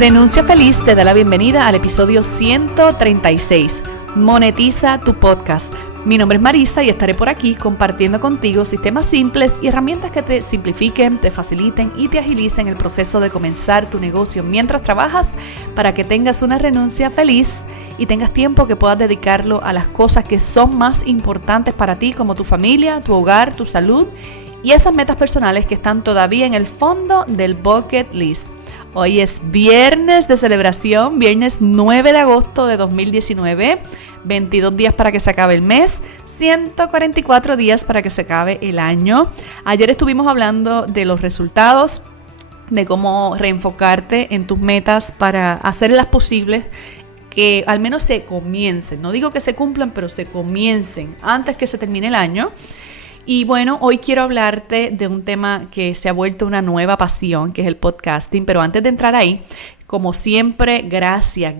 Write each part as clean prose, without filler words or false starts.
Renuncia Feliz te da la bienvenida al episodio 136, Monetiza tu podcast. Mi nombre es Marisa y estaré por aquí compartiendo contigo sistemas simples y herramientas que te simplifiquen, te faciliten y te agilicen el proceso de comenzar tu negocio mientras trabajas para que tengas una renuncia feliz y tengas tiempo que puedas dedicarlo a las cosas que son más importantes para ti, como tu familia, tu hogar, tu salud y esas metas personales que están todavía en el fondo del bucket list. Hoy es viernes de celebración, viernes 9 de agosto de 2019, 22 días para que se acabe el mes, 144 días para que se acabe el año. Ayer estuvimos hablando de los resultados, de cómo reenfocarte en tus metas para hacerlas posibles, que al menos se comiencen. No digo que se cumplan, pero se comiencen antes que se termine el año. Y bueno, hoy quiero hablarte de un tema que se ha vuelto una nueva pasión, que es el podcasting. Pero antes de entrar ahí, como siempre, gracias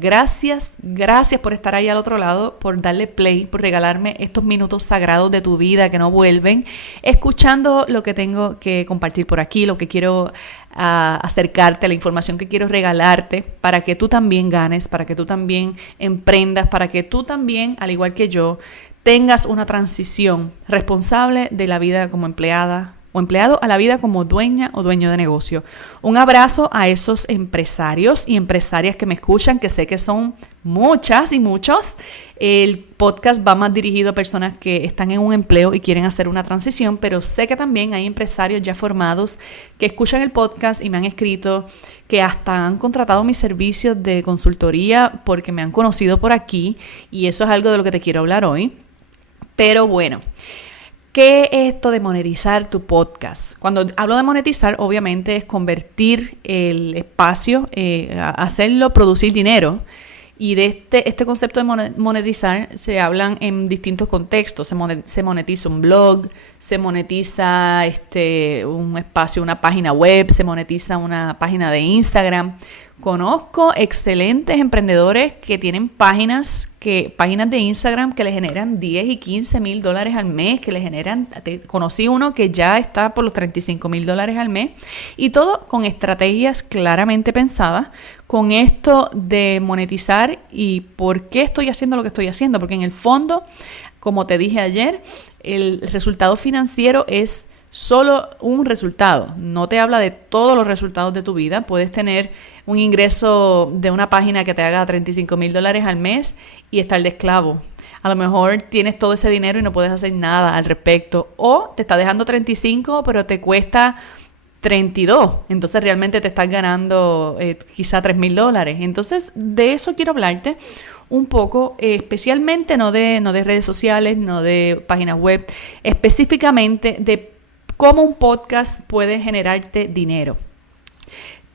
por estar ahí al otro lado, por darle play, por regalarme estos minutos sagrados de tu vida que no vuelven, escuchando lo que tengo que compartir por aquí, lo que quiero acercarte, la información que quiero regalarte para que tú también ganes, para que tú también emprendas, para que tú también, al igual que yo, tengas una transición responsable de la vida como empleada o empleado a la vida como dueña o dueño de negocio. Un abrazo a esos empresarios y empresarias que me escuchan, que sé que son muchas y muchos. El podcast va más dirigido a personas que están en un empleo y quieren hacer una transición, pero sé que también hay empresarios ya formados que escuchan el podcast y me han escrito que hasta han contratado mis servicios de consultoría porque me han conocido por aquí, y eso es algo de lo que te quiero hablar hoy. Pero bueno, ¿qué es esto de monetizar tu podcast? Cuando hablo de monetizar, obviamente es convertir el espacio, hacerlo producir dinero. Y de este concepto de monetizar se hablan en distintos contextos. Se monetiza un blog, se monetiza un espacio, una página web, se monetiza una página de Instagram. Conozco excelentes emprendedores que tienen páginas de Instagram que le generan 10 y 15 mil dólares al mes, que le generan, conocí uno que ya está por los 35 mil dólares al mes, y todo con estrategias claramente pensadas, con esto de monetizar. ¿Y por qué estoy haciendo lo que estoy haciendo? Porque en el fondo, como te dije ayer, el resultado financiero es solo un resultado, no te habla de todos los resultados de tu vida. Puedes tener un ingreso de una página que te haga 35 mil dólares al mes y estar de esclavo. A lo mejor tienes todo ese dinero y no puedes hacer nada al respecto, o te está dejando 35 pero te cuesta 32, entonces realmente te estás ganando quizá 3 mil dólares. Entonces de eso quiero hablarte un poco, especialmente no de redes sociales, no de páginas web, específicamente de cómo un podcast puede generarte dinero.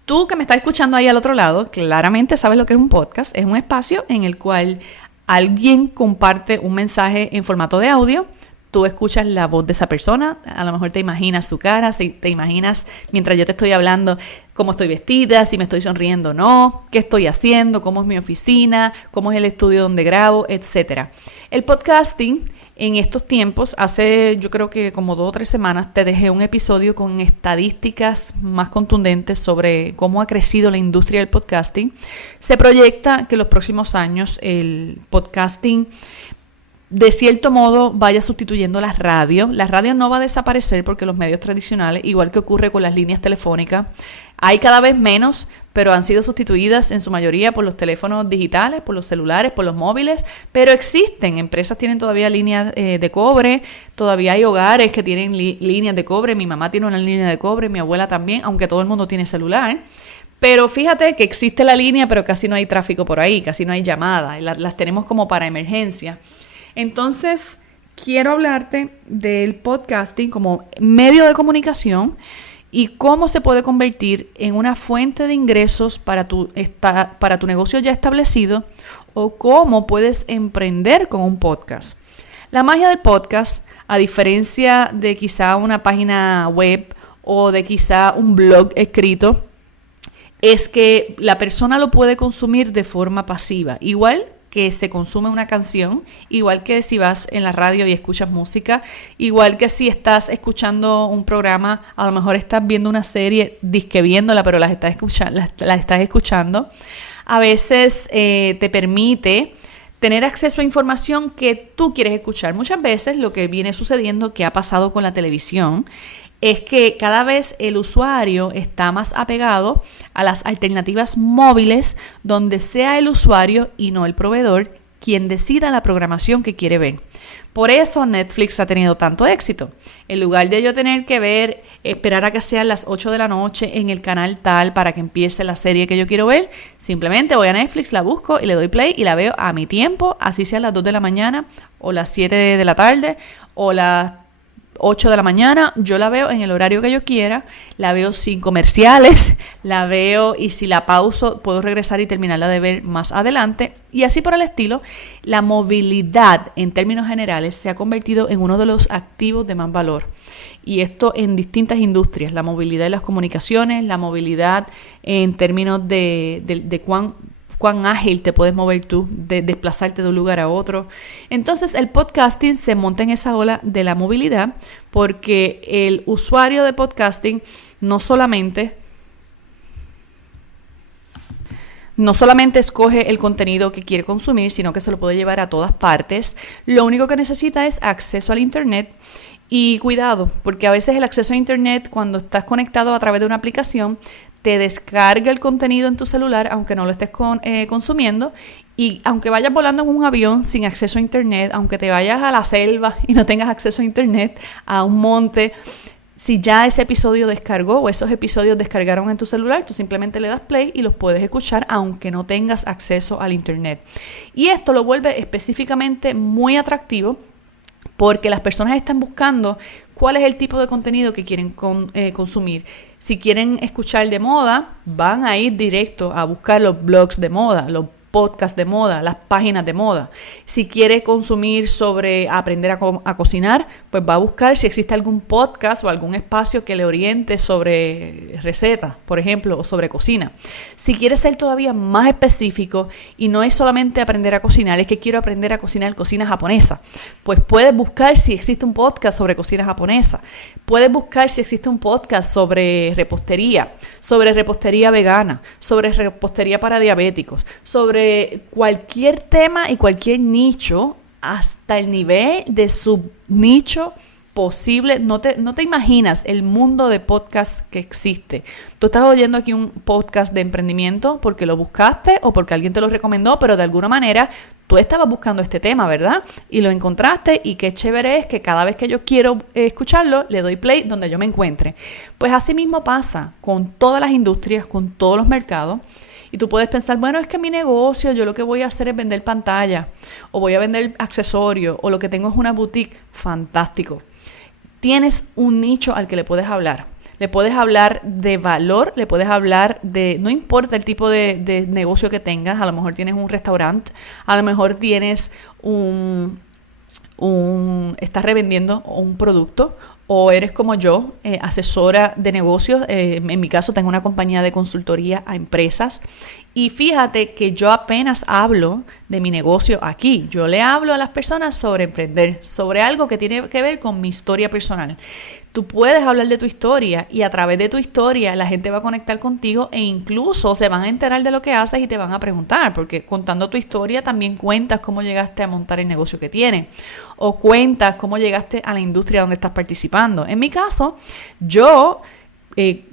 Tú que me estás escuchando ahí al otro lado, claramente sabes lo que es un podcast. Es un espacio en el cual alguien comparte un mensaje en formato de audio. Tú escuchas la voz de esa persona, a lo mejor te imaginas su cara, te imaginas mientras yo te estoy hablando cómo estoy vestida, si me estoy sonriendo o no, qué estoy haciendo, cómo es mi oficina, cómo es el estudio donde grabo, etc. El podcasting, en estos tiempos, hace yo creo que como 2 o 3 semanas, te dejé un episodio con estadísticas más contundentes sobre cómo ha crecido la industria del podcasting. Se proyecta que en los próximos años el podcasting de cierto modo vaya sustituyendo la radio. La radio no va a desaparecer porque los medios tradicionales, igual que ocurre con las líneas telefónicas, hay cada vez menos, pero han sido sustituidas en su mayoría por los teléfonos digitales, por los celulares, por los móviles. Pero existen, empresas tienen todavía líneas de cobre, todavía hay hogares que tienen líneas de cobre. Mi mamá tiene una línea de cobre, mi abuela también, aunque todo el mundo tiene celular. Pero fíjate que existe la línea, pero casi no hay tráfico por ahí, casi no hay llamadas, las tenemos como para emergencia. Entonces, quiero hablarte del podcasting como medio de comunicación y cómo se puede convertir en una fuente de ingresos para tu negocio ya establecido, o cómo puedes emprender con un podcast. La magia del podcast, a diferencia de quizá una página web o de quizá un blog escrito, es que la persona lo puede consumir de forma pasiva, igual que se consume una canción, igual que si vas en la radio y escuchas música, igual que si estás escuchando un programa, a lo mejor estás viendo una serie, disque viéndola, pero las estás escuchando. A veces te permite tener acceso a información que tú quieres escuchar. Muchas veces lo que viene sucediendo, que ha pasado con la televisión, es que cada vez el usuario está más apegado a las alternativas móviles, donde sea el usuario y no el proveedor quien decida la programación que quiere ver. Por eso Netflix ha tenido tanto éxito. En lugar de yo tener que esperar a que sean las 8 de la noche en el canal tal para que empiece la serie que yo quiero ver, simplemente voy a Netflix, la busco y le doy play y la veo a mi tiempo, así sean las 2 de la mañana o las 7 de la tarde o las 8 de la mañana, yo la veo en el horario que yo quiera, la veo sin comerciales, la veo y si la pauso puedo regresar y terminarla de ver más adelante y así por el estilo. La movilidad en términos generales se ha convertido en uno de los activos de más valor y esto en distintas industrias, la movilidad de las comunicaciones, la movilidad en términos de cuán ágil te puedes mover tú, de desplazarte de un lugar a otro. Entonces el podcasting se monta en esa ola de la movilidad porque el usuario de podcasting no solamente escoge el contenido que quiere consumir, sino que se lo puede llevar a todas partes. Lo único que necesita es acceso al internet. Y cuidado, porque a veces el acceso a internet, cuando estás conectado a través de una aplicación, te descarga el contenido en tu celular, aunque no lo estés consumiendo, y aunque vayas volando en un avión sin acceso a internet, aunque te vayas a la selva y no tengas acceso a internet, a un monte, si ya ese episodio descargó o esos episodios descargaron en tu celular, tú simplemente le das play y los puedes escuchar aunque no tengas acceso al internet. Y esto lo vuelve específicamente muy atractivo porque las personas están buscando cuál es el tipo de contenido que quieren consumir. Si quieren escuchar de moda, van a ir directo a buscar los blogs de moda, los podcasts de moda, las páginas de moda. Si quiere consumir sobre aprender a cocinar, pues va a buscar si existe algún podcast o algún espacio que le oriente sobre recetas, por ejemplo, o sobre cocina. Si quiere ser todavía más específico y no es solamente aprender a cocinar, es que quiero aprender a cocinar cocina japonesa, pues puedes buscar si existe un podcast sobre cocina japonesa. Puedes buscar si existe un podcast sobre repostería vegana, sobre repostería para diabéticos, sobre cualquier tema y cualquier nicho hasta el nivel de subnicho posible. No te imaginas el mundo de podcast que existe. Tú estás oyendo aquí un podcast de emprendimiento porque lo buscaste o porque alguien te lo recomendó, pero de alguna manera tú estabas buscando este tema, ¿verdad? Y lo encontraste y qué chévere es que cada vez que yo quiero escucharlo, le doy play donde yo me encuentre. Pues así mismo pasa con todas las industrias, con todos los mercados. Y tú puedes pensar, bueno, es que mi negocio, yo lo que voy a hacer es vender pantalla, o voy a vender accesorios, o lo que tengo es una boutique. Fantástico. Tienes un nicho al que le puedes hablar. Le puedes hablar de valor, le puedes hablar de, no importa el tipo de negocio que tengas, a lo mejor tienes un restaurante, a lo mejor tienes estás revendiendo un producto, o eres como yo, asesora de negocios. En mi caso tengo una compañía de consultoría a empresas y fíjate que yo apenas hablo de mi negocio aquí. Yo le hablo a las personas sobre emprender, sobre algo que tiene que ver con mi historia personal. Tú puedes hablar de tu historia y a través de tu historia la gente va a conectar contigo e incluso se van a enterar de lo que haces y te van a preguntar, porque contando tu historia también cuentas cómo llegaste a montar el negocio que tienes o cuentas cómo llegaste a la industria donde estás participando. En mi caso,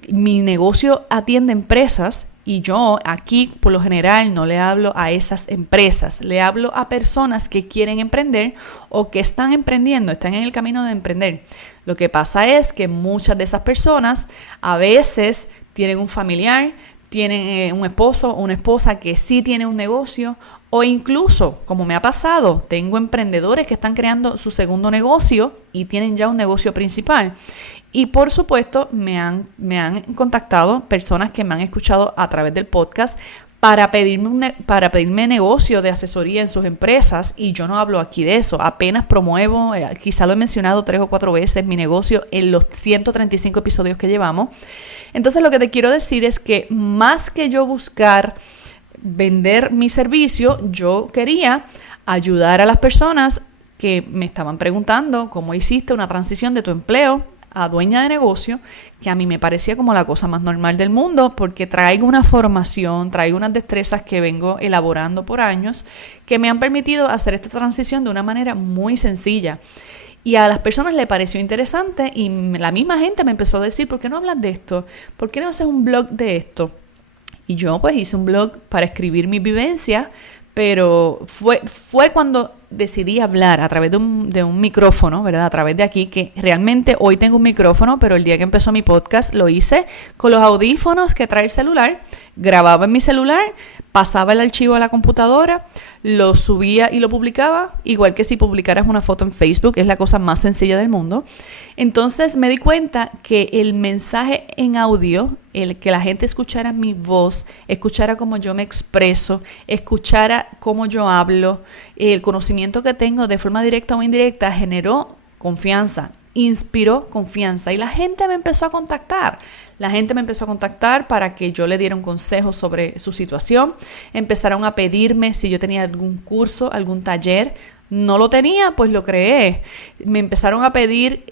mi negocio atiende empresas y yo aquí por lo general no le hablo a esas empresas, le hablo a personas que quieren emprender o que están emprendiendo, están en el camino de emprender. Lo que pasa es que muchas de esas personas a veces tienen un familiar, tienen un esposo o una esposa que sí tiene un negocio, o incluso, como me ha pasado, tengo emprendedores que están creando su segundo negocio y tienen ya un negocio principal. Y por supuesto me han contactado personas que me han escuchado a través del podcast para pedirme negocio de asesoría en sus empresas, y yo no hablo aquí de eso. Apenas promuevo, quizá lo he mencionado 3 o 4 veces, mi negocio en los 135 episodios que llevamos. Entonces lo que te quiero decir es que más que yo buscar vender mi servicio, yo quería ayudar a las personas que me estaban preguntando cómo hiciste una transición de tu empleo a dueña de negocio, que a mí me parecía como la cosa más normal del mundo, porque traigo una formación, traigo unas destrezas que vengo elaborando por años, que me han permitido hacer esta transición de una manera muy sencilla. Y a las personas le pareció interesante y la misma gente me empezó a decir, ¿por qué no hablas de esto? ¿Por qué no haces un blog de esto? Y yo pues hice un blog para escribir mi vivencia, pero fue cuando decidí hablar a través de un micrófono, ¿verdad? A través de aquí, que realmente hoy tengo un micrófono, pero el día que empezó mi podcast lo hice con los audífonos que trae el celular, grababa en mi celular, pasaba el archivo a la computadora, lo subía y lo publicaba, igual que si publicaras una foto en Facebook, es la cosa más sencilla del mundo. Entonces me di cuenta que el mensaje en audio, el que la gente escuchara mi voz, escuchara cómo yo me expreso, escuchara cómo yo hablo, el conocimiento que tengo de forma directa o indirecta generó confianza, inspiró confianza y la gente me empezó a contactar. La gente me empezó a contactar para que yo le diera un consejo sobre su situación. Empezaron a pedirme si yo tenía algún curso, algún taller. No lo tenía, pues lo creé. Me empezaron a pedir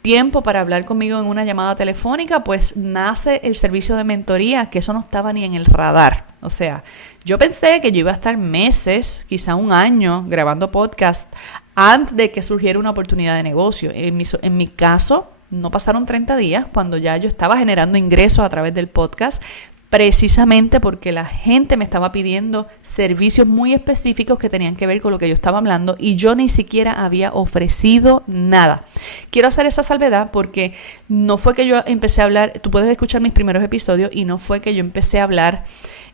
tiempo para hablar conmigo en una llamada telefónica, pues nace el servicio de mentoría, que eso no estaba ni en el radar. O sea, yo pensé que yo iba a estar meses, quizá un año, grabando podcast antes de que surgiera una oportunidad de negocio. En mi caso, no pasaron 30 días cuando ya yo estaba generando ingresos a través del podcast, precisamente porque la gente me estaba pidiendo servicios muy específicos que tenían que ver con lo que yo estaba hablando y yo ni siquiera había ofrecido nada. Quiero hacer esa salvedad porque no fue que yo empecé a hablar, tú puedes escuchar mis primeros episodios y no fue que yo empecé a hablar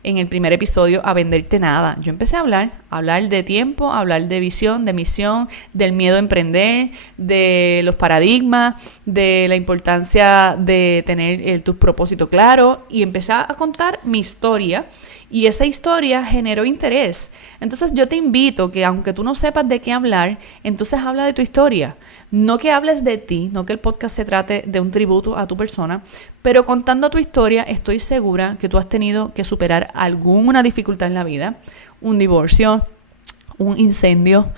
en el primer episodio a venderte nada. Yo empecé a hablar de tiempo, a hablar de visión, de misión, del miedo a emprender, de los paradigmas, de la importancia de tener tus propósitos claros y empecé a contar mi historia y esa historia generó interés. Entonces yo te invito que aunque tú no sepas de qué hablar, entonces habla de tu historia. No que hables de ti, no que el podcast se trate de un tributo a tu persona, pero contando tu historia estoy segura que tú has tenido que superar alguna dificultad en la vida, un divorcio, un incendio,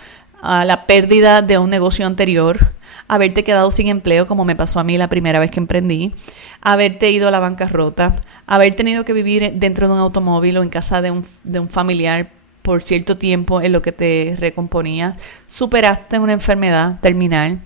la pérdida de un negocio anterior, haberte quedado sin empleo como me pasó a mí la primera vez que emprendí, haberte ido a la bancarrota, haber tenido que vivir dentro de un automóvil o en casa de un familiar por cierto tiempo en lo que te recomponías, superaste una enfermedad terminal,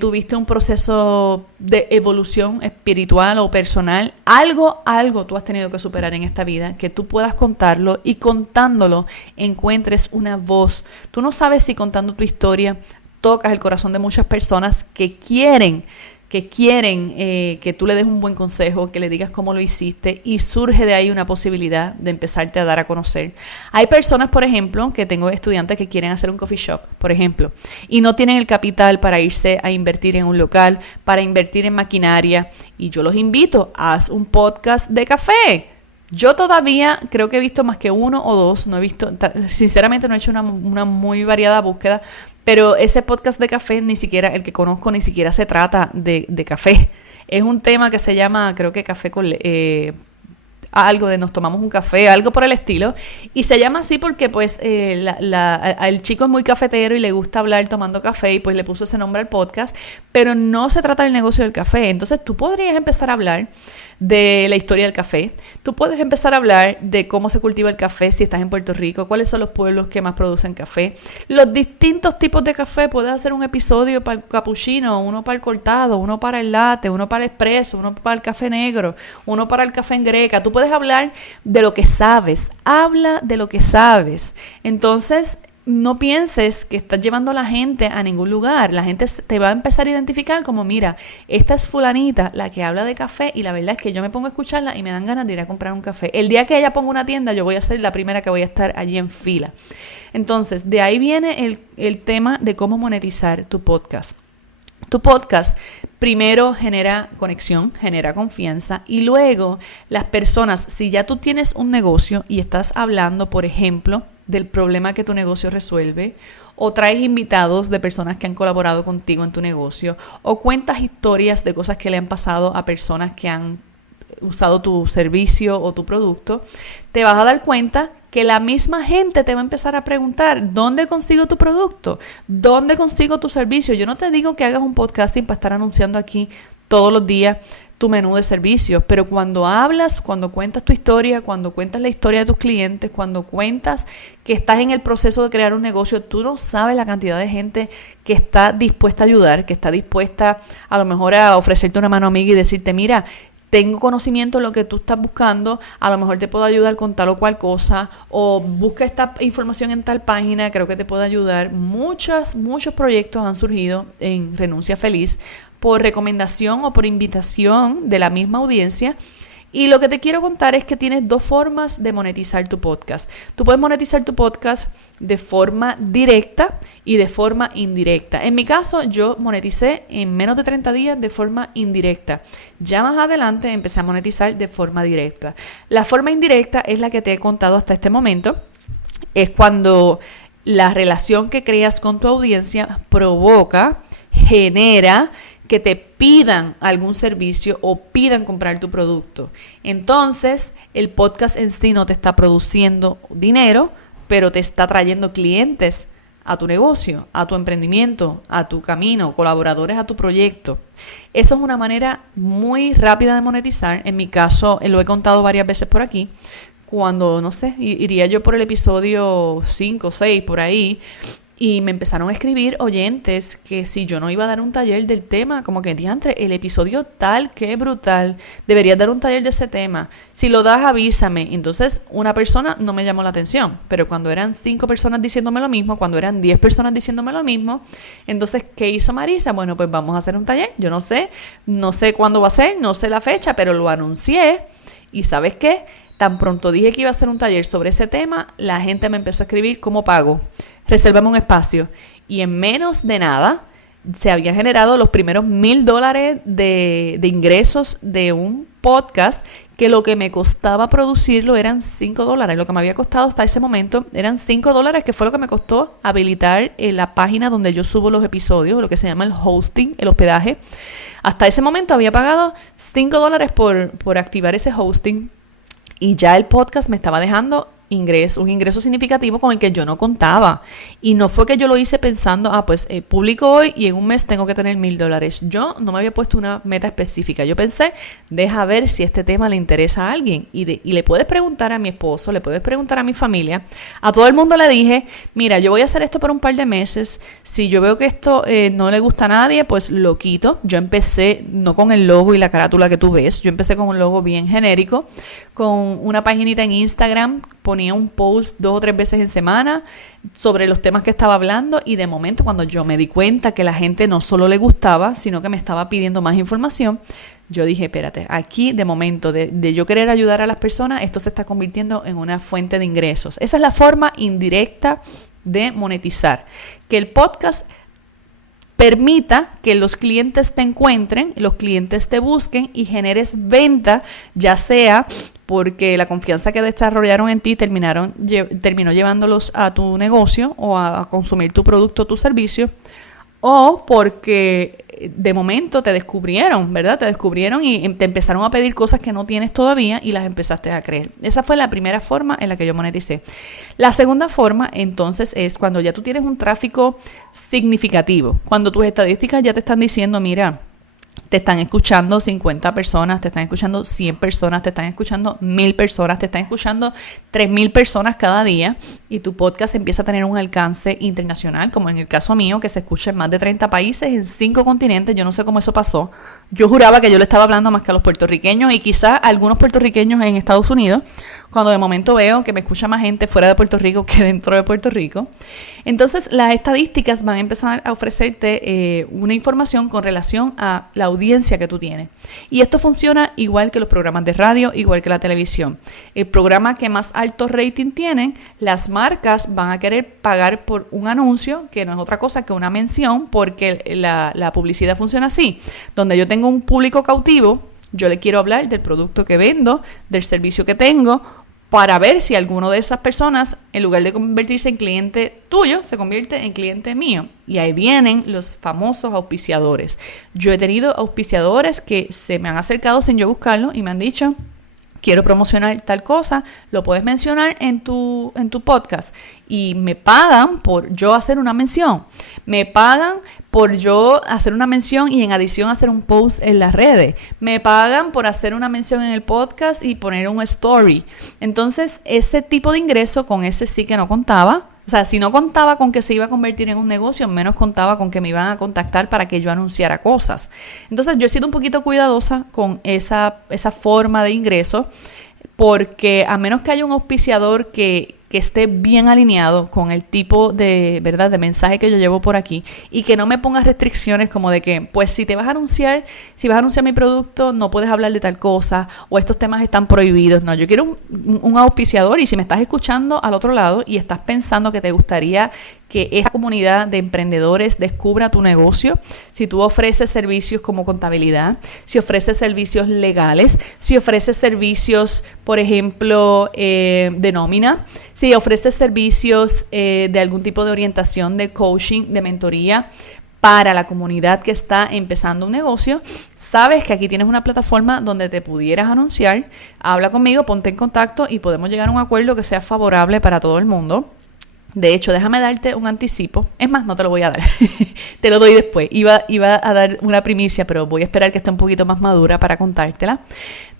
tuviste un proceso de evolución espiritual o personal, algo tú has tenido que superar en esta vida, que tú puedas contarlo y contándolo encuentres una voz. Tú no sabes si contando tu historia tocas el corazón de muchas personas que quieren que tú le des un buen consejo, que le digas cómo lo hiciste y surge de ahí una posibilidad de empezarte a dar a conocer. Hay personas, por ejemplo, que tengo estudiantes que quieren hacer un coffee shop, por ejemplo, y no tienen el capital para irse a invertir en un local, para invertir en maquinaria, y yo los invito, haz un podcast de café. Yo todavía creo que he visto más que uno o dos, no he visto, sinceramente no he hecho una muy variada búsqueda, pero ese podcast de café, ni siquiera el que conozco, ni siquiera se trata de café. Es un tema que se llama, creo que café con algo de nos tomamos un café, algo por el estilo. Y se llama así porque pues el chico es muy cafetero y le gusta hablar tomando café y pues le puso ese nombre al podcast. Pero no se trata del negocio del café. Entonces tú podrías empezar a hablar de la historia del café. Tú puedes empezar a hablar de cómo se cultiva el café si estás en Puerto Rico, cuáles son los pueblos que más producen café, los distintos tipos de café. Puedes hacer un episodio para el cappuccino, uno para el cortado, uno para el latte, uno para el espresso, uno para el café negro, uno para el café en greca. Tú puedes hablar de lo que sabes. Habla de lo que sabes. Entonces, no pienses que estás llevando a la gente a ningún lugar. La gente te va a empezar a identificar como, mira, esta es fulanita, la que habla de café, y la verdad es que yo me pongo a escucharla y me dan ganas de ir a comprar un café. El día que ella ponga una tienda, yo voy a ser la primera que voy a estar allí en fila. Entonces, de ahí viene el tema de cómo monetizar tu podcast. Tu podcast primero genera conexión, genera confianza y luego las personas, si ya tú tienes un negocio y estás hablando, por ejemplo, del problema que tu negocio resuelve, o traes invitados de personas que han colaborado contigo en tu negocio, o cuentas historias de cosas que le han pasado a personas que han usado tu servicio o tu producto, te vas a dar cuenta que la misma gente te va a empezar a preguntar, ¿dónde consigo tu producto? ¿Dónde consigo tu servicio? Yo no te digo que hagas un podcasting para estar anunciando aquí todos los días tu menú de servicios, pero cuando hablas, cuando cuentas tu historia, cuando cuentas la historia de tus clientes, cuando cuentas que estás en el proceso de crear un negocio, tú no sabes la cantidad de gente que está dispuesta a ayudar, que está dispuesta a lo mejor a ofrecerte una mano amiga y decirte, mira, tengo conocimiento de lo que tú estás buscando, a lo mejor te puedo ayudar con tal o cual cosa, o busca esta información en tal página, creo que te puedo ayudar. Muchos proyectos han surgido en Renuncia Feliz por recomendación o por invitación de la misma audiencia. Y lo que te quiero contar es que tienes dos formas de monetizar tu podcast. Tú puedes monetizar tu podcast de forma directa y de forma indirecta. En mi caso, yo moneticé en menos de 30 días de forma indirecta. Ya más adelante empecé a monetizar de forma directa. La forma indirecta es la que te he contado hasta este momento. Es cuando la relación que creas con tu audiencia genera que te pidan algún servicio o pidan comprar tu producto. Entonces, el podcast en sí no te está produciendo dinero, pero te está trayendo clientes a tu negocio, a tu emprendimiento, a tu camino, colaboradores a tu proyecto. Eso es una manera muy rápida de monetizar. En mi caso, lo he contado varias veces por aquí. Cuando, no sé, iría yo por el episodio 5 o 6, por ahí, y me empezaron a escribir oyentes que si yo no iba a dar un taller del tema, como que diantre, el episodio tal, que brutal, deberías dar un taller de ese tema. Si lo das, avísame. Entonces, una persona no me llamó la atención, pero cuando eran 5 personas diciéndome lo mismo, cuando eran 10 personas diciéndome lo mismo, entonces, ¿qué hizo Marisa? Bueno, pues vamos a hacer un taller. Yo no sé cuándo va a ser, no sé la fecha, pero lo anuncié. ¿Y sabes qué? Tan pronto dije que iba a hacer un taller sobre ese tema, la gente me empezó a escribir, ¿cómo pago? Resérvame un espacio. Y en menos de nada se habían generado los primeros $1,000 de ingresos de un podcast, que lo que me costaba producirlo eran $5. Lo que me había costado hasta ese momento eran $5, que fue lo que me costó habilitar la página donde yo subo los episodios, lo que se llama el hosting, el hospedaje. Hasta ese momento había pagado $5 por activar ese hosting, y ya el podcast me estaba dejando un ingreso significativo con el que yo no contaba. Y no fue que yo lo hice pensando, pues publico hoy y en un mes tengo que tener $1,000. Yo no me había puesto una meta específica. Yo pensé, deja ver si este tema le interesa a alguien. Y le puedes preguntar a mi esposo, le puedes preguntar a mi familia. A todo el mundo le dije, mira, yo voy a hacer esto por un par de meses. Si yo veo que esto no le gusta a nadie, pues lo quito. Yo empecé no con el logo y la carátula que tú ves. Yo empecé con un logo bien genérico, con una paginita en Instagram. Ponía un post 2 o 3 veces en semana sobre los temas que estaba hablando, y de momento, cuando yo me di cuenta que la gente no solo le gustaba, sino que me estaba pidiendo más información, yo dije, espérate, aquí de momento de yo querer ayudar a las personas, esto se está convirtiendo en una fuente de ingresos. Esa es la forma indirecta de monetizar, que el podcast permita que los clientes te encuentren, los clientes te busquen y generes venta, ya sea porque la confianza que desarrollaron en ti terminó llevándolos a tu negocio o a consumir tu producto o tu servicio, o porque de momento te descubrieron, ¿verdad? Te descubrieron y te empezaron a pedir cosas que no tienes todavía y las empezaste a creer. Esa fue la primera forma en la que yo moneticé. La segunda forma, entonces, es cuando ya tú tienes un tráfico significativo, cuando tus estadísticas ya te están diciendo, mira, te están escuchando 50 personas, te están escuchando 100 personas, te están escuchando 1,000 personas, te están escuchando 3,000 personas cada día, y tu podcast empieza a tener un alcance internacional, como en el caso mío, que se escucha en más de 30 países, en 5 continentes. Yo no sé cómo eso pasó. Yo juraba que yo le estaba hablando más que a los puertorriqueños y quizás a algunos puertorriqueños en Estados Unidos, cuando de momento veo que me escucha más gente fuera de Puerto Rico que dentro de Puerto Rico. Entonces, las estadísticas van a empezar a ofrecerte una información con relación a la audiencia que tú tienes. Y esto funciona igual que los programas de radio, igual que la televisión. El programa que más alto rating tienen, las marcas van a querer pagar por un anuncio, que no es otra cosa que una mención, porque la publicidad funciona así. Donde yo tengo un público cautivo, yo le quiero hablar del producto que vendo, del servicio que tengo, para ver si alguno de esas personas, en lugar de convertirse en cliente tuyo, se convierte en cliente mío. Y ahí vienen los famosos auspiciadores. Yo he tenido auspiciadores que se me han acercado sin yo buscarlo y me han dicho: quiero promocionar tal cosa, lo puedes mencionar en tu podcast. Y me pagan por yo hacer una mención. Me pagan por yo hacer una mención y en adición hacer un post en las redes. Me pagan por hacer una mención en el podcast y poner un story. Entonces, ese tipo de ingreso, con ese sí que no contaba. O sea, si no contaba con que se iba a convertir en un negocio, menos contaba con que me iban a contactar para que yo anunciara cosas. Entonces, yo he sido un poquito cuidadosa con esa forma de ingreso, porque a menos que haya un auspiciador que esté bien alineado con el tipo de, ¿verdad?, de mensaje que yo llevo por aquí, y que no me ponga restricciones como de que, pues, si vas a anunciar mi producto, no puedes hablar de tal cosa, o estos temas están prohibidos. No, yo quiero un auspiciador. Y si me estás escuchando al otro lado y estás pensando que te gustaría que esta comunidad de emprendedores descubra tu negocio, si tú ofreces servicios como contabilidad, si ofreces servicios legales, si ofreces servicios, por ejemplo, de nómina, si ofreces servicios de algún tipo de orientación, de coaching, de mentoría para la comunidad que está empezando un negocio, sabes que aquí tienes una plataforma donde te pudieras anunciar. Habla conmigo, ponte en contacto y podemos llegar a un acuerdo que sea favorable para todo el mundo. De hecho, déjame darte un anticipo. Es más, no te lo voy a dar. Te lo doy después. Iba a dar una primicia, pero voy a esperar que esté un poquito más madura para contártela.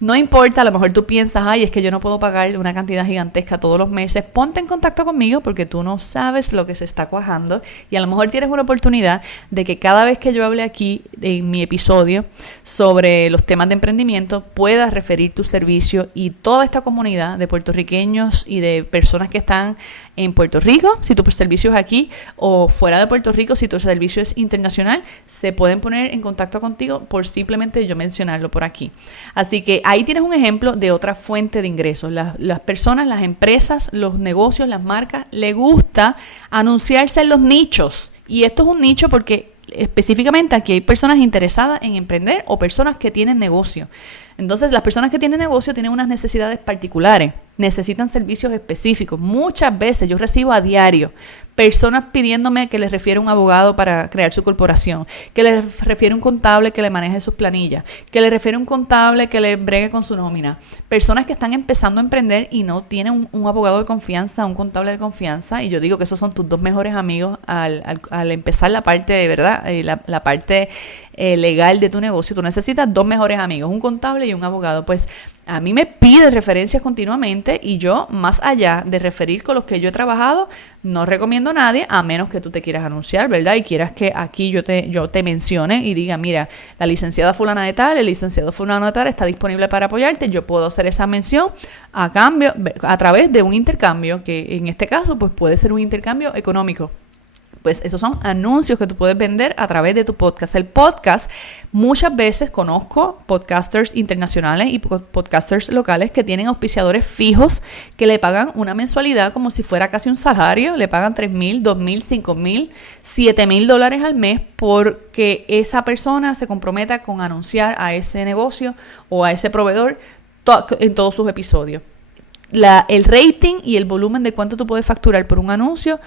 No importa, a lo mejor tú piensas: ay, es que yo no puedo pagar una cantidad gigantesca todos los meses. Ponte en contacto conmigo, porque tú no sabes lo que se está cuajando. Y a lo mejor tienes una oportunidad de que cada vez que yo hable aquí en mi episodio sobre los temas de emprendimiento, puedas referir tu servicio, y toda esta comunidad de puertorriqueños y de personas que están en Puerto Rico, si tu servicio es aquí, o fuera de Puerto Rico, si tu servicio es internacional, se pueden poner en contacto contigo por simplemente yo mencionarlo por aquí. Así que ahí tienes un ejemplo de otra fuente de ingresos. Las personas, las empresas, los negocios, las marcas, les gusta anunciarse en los nichos. Y esto es un nicho porque específicamente aquí hay personas interesadas en emprender o personas que tienen negocio. Entonces, las personas que tienen negocio tienen unas necesidades particulares, necesitan servicios específicos. Muchas veces yo recibo a diario personas pidiéndome que les refiera un abogado para crear su corporación, que les refiere un contable que le maneje sus planillas, que les refiere un contable que le bregue con su nómina. Personas que están empezando a emprender y no tienen un abogado de confianza, un contable de confianza, y yo digo que esos son tus dos mejores amigos al empezar la parte de verdad, la parte legal de tu negocio. Tú necesitas dos mejores amigos, un contable y un abogado. Pues a mí me pide referencias continuamente, y yo, más allá de referir con los que yo he trabajado, no recomiendo a nadie, a menos que tú te quieras anunciar, ¿verdad? Y quieras que aquí yo te mencione y diga: mira, la licenciada fulana de tal, el licenciado fulano de tal está disponible para apoyarte. Yo puedo hacer esa mención a cambio, a través de un intercambio, que en este caso pues puede ser un intercambio económico. Pues esos son anuncios que tú puedes vender a través de tu podcast. El podcast, muchas veces conozco podcasters internacionales y podcasters locales que tienen auspiciadores fijos que le pagan una mensualidad como si fuera casi un salario. Le pagan $3,000, $2,000, $5,000, $7,000 al mes porque esa persona se comprometa con anunciar a ese negocio o a ese proveedor en todos sus episodios. El rating y el volumen de cuánto tú puedes facturar por un anuncio,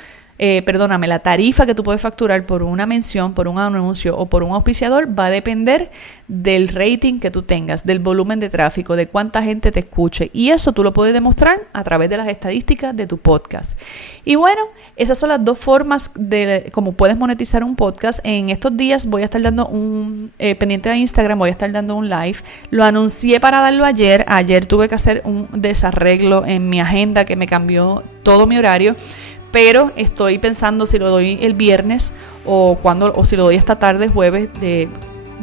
la tarifa que tú puedes facturar por una mención, por un anuncio o por un auspiciador va a depender del rating que tú tengas, del volumen de tráfico, de cuánta gente te escuche, y eso tú lo puedes demostrar a través de las estadísticas de tu podcast. Y bueno, esas son las dos formas de cómo puedes monetizar un podcast. En estos días voy a estar dando pendiente de Instagram, voy a estar dando un live. Lo anuncié para darlo ayer. Ayer tuve que hacer un desarreglo en mi agenda que me cambió todo mi horario, pero estoy pensando si lo doy el viernes o si lo doy esta tarde, jueves.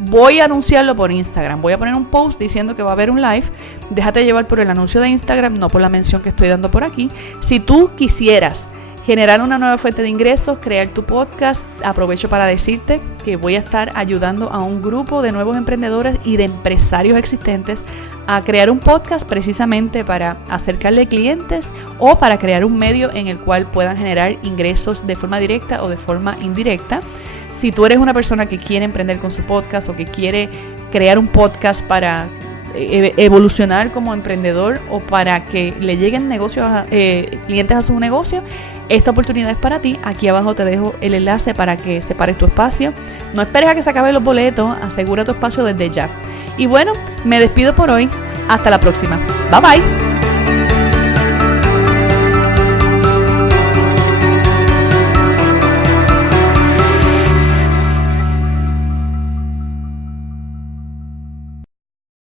Voy a anunciarlo por Instagram. Voy a poner un post diciendo que va a haber un live. Déjate llevar por el anuncio de Instagram, no por la mención que estoy dando por aquí. Si tú quisieras generar una nueva fuente de ingresos, crear tu podcast, aprovecho para decirte que voy a estar ayudando a un grupo de nuevos emprendedores y de empresarios existentes a crear un podcast precisamente para acercarle clientes o para crear un medio en el cual puedan generar ingresos de forma directa o de forma indirecta. Si tú eres una persona que quiere emprender con su podcast o que quiere crear un podcast para evolucionar como emprendedor o para que le lleguen clientes a su negocio, esta oportunidad es para ti. Aquí abajo te dejo el enlace para que separes tu espacio. No esperes a que se acaben los boletos, asegura tu espacio desde ya. Y bueno, me despido por hoy. Hasta la próxima. Bye bye.